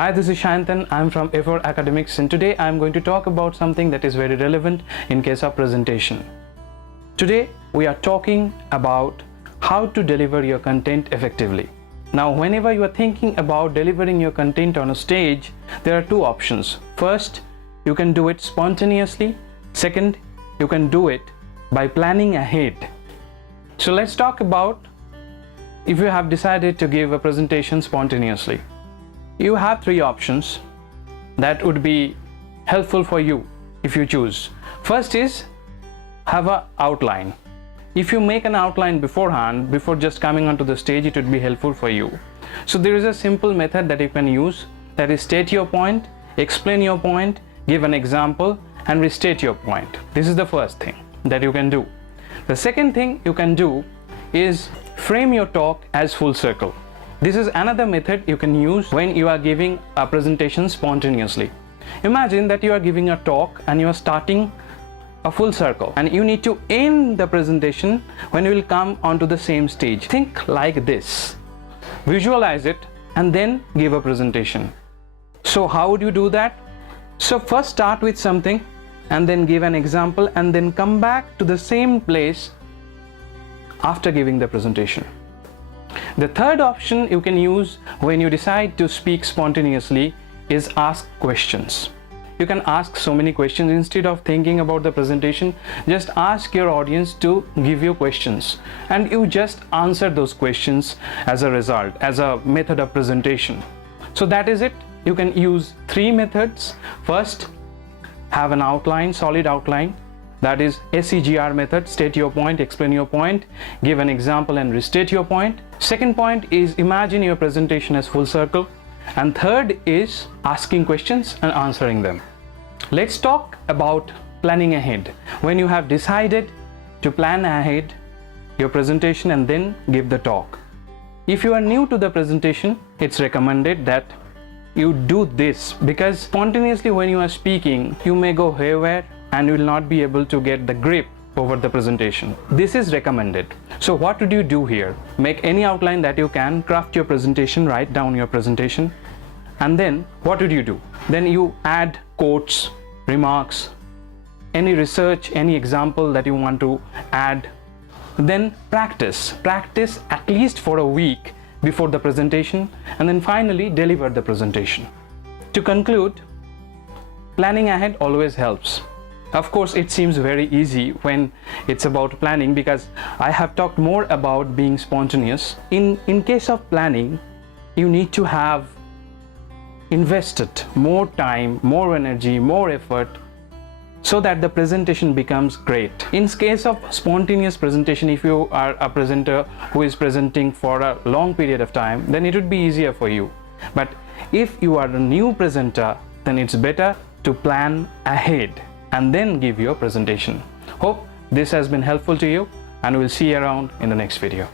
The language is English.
Hi, this is Shantan. I'm from A4 Academics, and today I'm going to talk about something that is very relevant in case of presentation. Today we are talking about how to deliver your content effectively. Now, whenever you are thinking about delivering your content on a stage, there are two options. First, you can do it spontaneously. Second, you can do it by planning ahead. So let's talk about if you have decided to give a presentation spontaneously. You have three options that would be helpful for you if you choose. First is have an outline. If you make an outline beforehand, before just coming onto the stage, it would be helpful for you. So there is a simple method that you can use, that is state your point, explain your point, give an example, and restate your point. This is the first thing that you can do. The second thing you can do is frame your talk as full circle. This is another method you can use when you are giving a presentation spontaneously. Imagine that you are giving a talk and you are starting a full circle and you need to end the presentation when you will come onto the same stage. Think like this, visualize it, and then give a presentation. So how would you do that? So first start with something and then give an example and then come back to the same place after giving the presentation. The third option you can use when you decide to speak spontaneously is ask questions. You can ask so many questions instead of thinking about the presentation. Just ask your audience to give you questions and you just answer those questions as a result, as a method of presentation. So that is it. You can use three methods. First, have an outline, solid outline. That is SEGR method, state your point, explain your point, give an example and restate your point. Second point is imagine your presentation as full circle. And third is asking questions and answering them. Let's talk about planning ahead. When you have decided to plan ahead your presentation and then give the talk. If you are new to the presentation, it's recommended that you do this because spontaneously when you are speaking, you may go haywire and you will not be able to get the grip over the presentation. This is recommended. So what would you do here? Make any outline that you can, craft your presentation, write down your presentation, and then what would you do? Then you add quotes, remarks, any research, any example that you want to add. Then practice at least for a week before the presentation, and then finally deliver the presentation. To conclude, planning ahead always helps. Of course, it seems very easy when it's about planning because I have talked more about being spontaneous. In case of planning, you need to have invested more time, more energy, more effort so that the presentation becomes great. In case of spontaneous presentation, if you are a presenter who is presenting for a long period of time, then it would be easier for you. But if you are a new presenter, then it's better to plan ahead and then give your presentation. Hope this has been helpful to you, and we'll see you around in the next video.